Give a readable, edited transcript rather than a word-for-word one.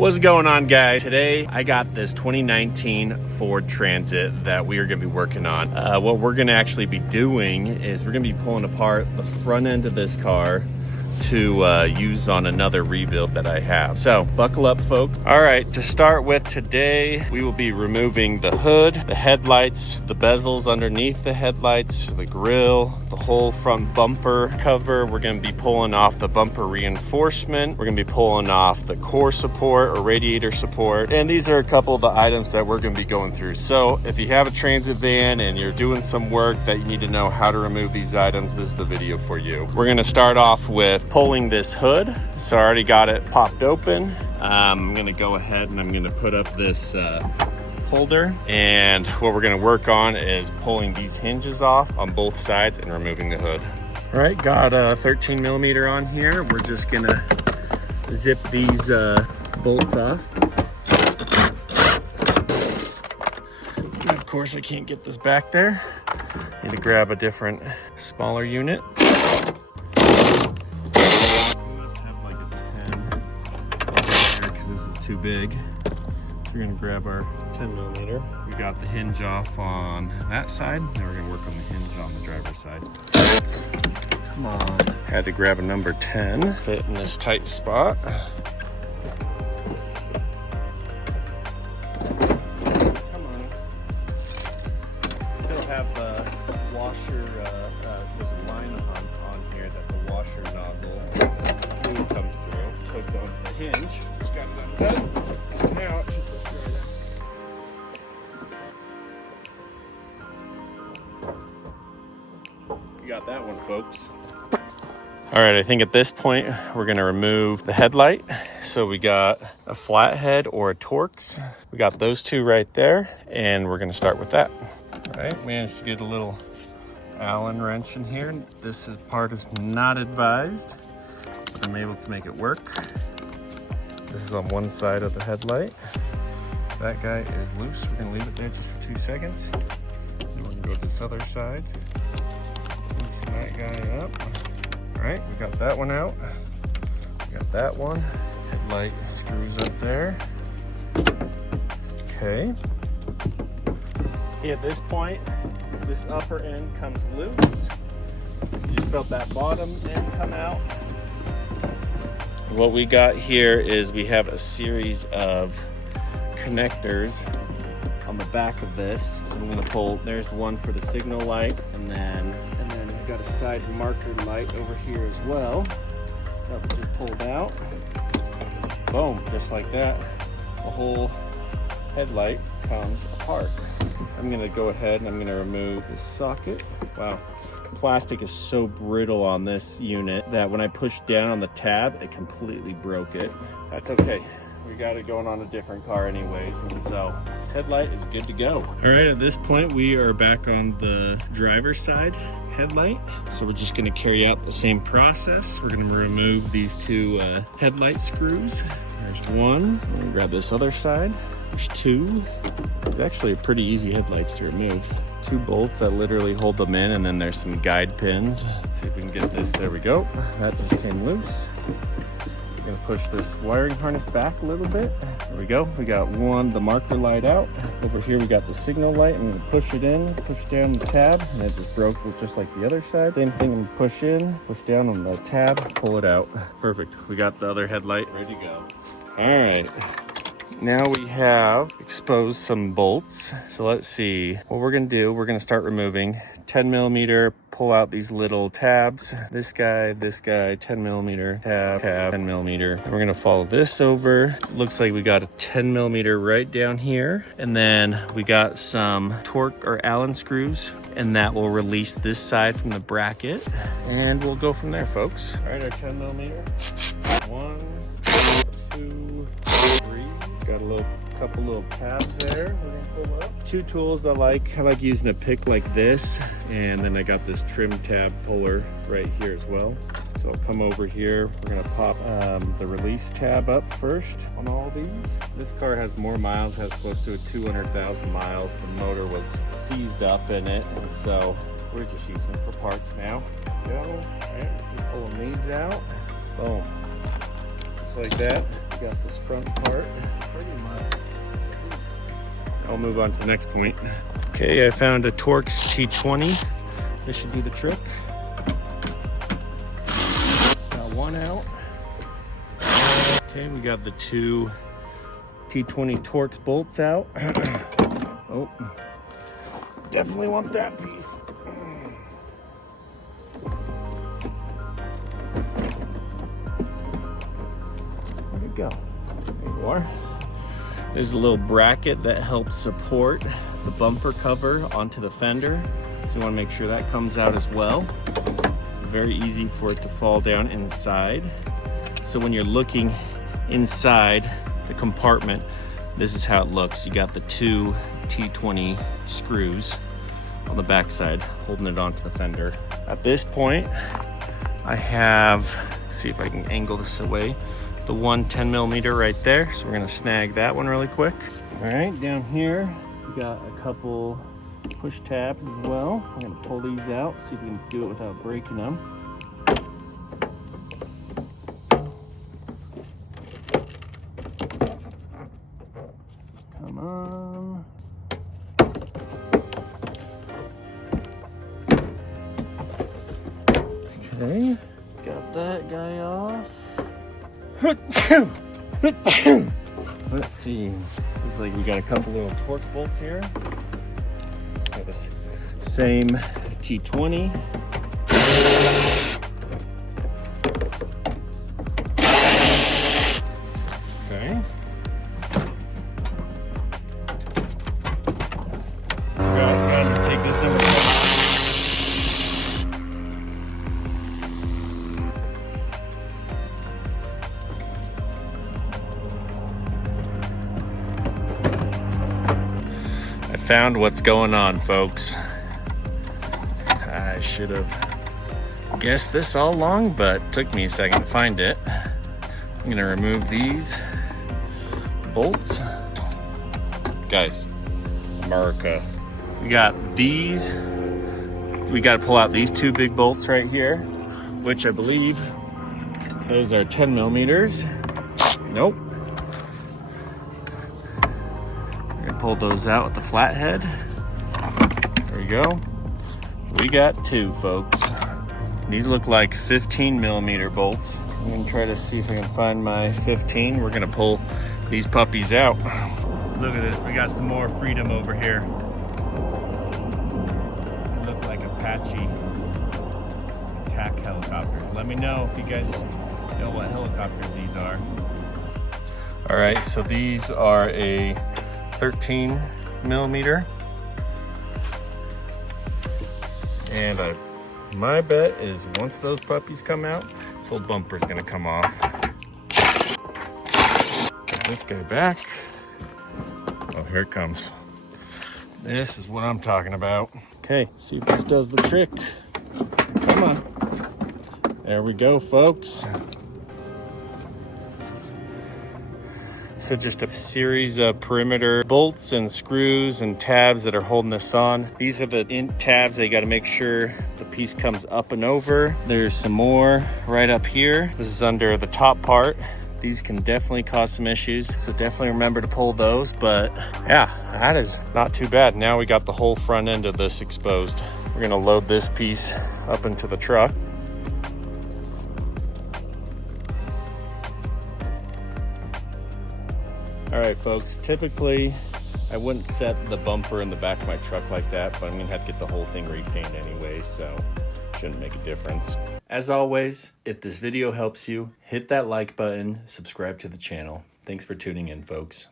What's going on, guys? Today I got this 2019 Ford Transit that we are going to be working on. What we're going to actually be doing is we're going to be pulling apart the front end of this car to use on another rebuild that I have. So buckle up, folks. All right, to start with today, we will be removing the hood, the headlights, the bezels underneath the headlights, the grille, the whole front bumper cover. We're going to be pulling off the bumper reinforcement. We're going to be pulling off the core support or radiator support. And these are a couple of the items that we're going to be going through. So if you have a transit van and you're doing some work that you need to know how to remove these items, this is the video for you. We're going to start off with pulling this hood. So I already got it popped open. I'm going to go ahead and I'm going to put up this holder, and what we're going to work on is pulling these hinges off on both sides and removing the hood. All right, got a 13 millimeter on here. We're just going to zip these bolts off. And of course, I can't get this back there. Need to grab a different, smaller unit. Too big. We're gonna grab our 10 millimeter. We got the hinge off on that side. Now we're gonna work on the hinge on the driver's side. Come on. Had to grab a number 10. Fit in this tight spot. Come on. Still have the washer, there's a line on here that the washer nozzle fluid comes through. It's hooked onto the hinge. Just got it undone. Now it should look right up. You got that one, folks. All right, I think at this point we're gonna remove the headlight. So we got a Flathead or a Torx. We got those two right there, and we're gonna start with that. All right, managed to get a little Allen wrench in here. This part is not advised, but I'm able to make it work. This is on one side of the headlight. That guy is loose. We're gonna leave it there just for 2 seconds. Then we're gonna go to this other side. Loosen that guy up. All right, we got that one out. We got that one. Headlight screws up there. Okay. At this point, this upper end comes loose. You just felt that bottom end come out. What we got here is we have a series of connectors on the back of this. So I'm gonna pull, there's one for the signal light, and then we got a side marker light over here as well. That was just pulled out. Boom, just like that. The whole headlight comes apart. I'm gonna go ahead and I'm gonna remove this socket. Wow. Plastic is so brittle on this unit that when I pushed down on the tab, it completely broke it. That's okay. We got it going on a different car anyways, and so this headlight is good to go. All right, at this point, we are back on the driver's side headlight. So we're just gonna carry out the same process. We're gonna remove these two headlight screws. There's one. We're gonna grab this other side. There's two. It's actually a pretty easy headlights to remove. 2 bolts that literally hold them in, and then there's some guide pins. Let's see if we can get this. There we go. That just came loose. We're gonna push this wiring harness back a little bit. There we go. We got one, the marker light out. Over here we got the signal light. I'm gonna push it in, push down the tab, and it just broke just like the other side. Same thing, I'm gonna push in, push down on the tab, pull it out. Perfect. We got the other headlight ready to go. All right. Now we have exposed some bolts. So let's see what we're gonna do. We're gonna start removing 10 millimeter, pull out these little tabs. This guy, 10 millimeter tab, 10 millimeter. And we're gonna follow this over. Looks like we got a 10 millimeter right down here. And then we got some Torx or Allen screws, and that will release this side from the bracket. And we'll go from there, folks. All right, our 10 millimeter. 1, 2, 3. Got a couple little tabs there we're gonna pull up. 2 tools I like using a pick like this, and then I got this trim tab puller right here as well. So I'll come over here, we're gonna pop the release tab up first on all these. This car has more miles, has close to 200,000 miles. The motor was seized up in it, and so we're just using it for parts now. Go, right, just pulling these out, boom, just like that. got this front part pretty much. I'll move on to the next point. Okay, I found a Torx T20. This should do the trick. Got one out. Okay, we got the two T20 Torx bolts out. Oh, definitely want that piece. Where'd it go? There you are. There's a little bracket that helps support the bumper cover onto the fender. So you want to make sure that comes out as well. Very easy for it to fall down inside. So when you're looking inside the compartment, this is how it looks. You got the two T20 screws on the back side holding it onto the fender. At this point, I have, see if I can angle this away, the one 10mm right there. So we're gonna snag that one really quick. All right, down here, we got a couple push tabs as well. I'm gonna pull these out, see if we can do it without breaking them. Come on. Okay, got that guy off. Let's see. Looks like we got a couple little Torx bolts here. Got this same T20. Okay. Gotta take this number. Found what's going on, folks. I should have guessed this all along, but it took me a second to find it. I'm gonna remove these bolts. Guys, America. We got these. We got to pull out these two big bolts right here, which I believe those are 10mm. Nope. Pull those out with the flathead. There we go. We got two, folks. These look like 15mm bolts. I'm gonna try to see if I can find my 15. We're gonna pull these puppies out. Look at this, we got some more freedom over here. They look like Apache attack helicopters. Let me know if you guys know what helicopters these are. All right, so these are a 13mm, and my bet is once those puppies come out, this whole bumper's gonna come off. Put this guy back. Oh, here it comes. This is what I'm talking about. Okay, see if this does the trick. Come on. There we go, folks. So just a series of perimeter bolts and screws and tabs that are holding this on. These are the tabs. They got to make sure the piece comes up and over. There's some more right up here. This is under the top part. These can definitely cause some issues, so definitely remember to pull those. But yeah, that is not too bad. Now we got the whole front end of this exposed. We're gonna load this piece up into the truck. All right, folks, typically I wouldn't set the bumper in the back of my truck like that, but I'm gonna have to get the whole thing repainted anyway, so shouldn't make a difference. As always, if this video helps you, hit that like button, subscribe to the channel. Thanks for tuning in, folks.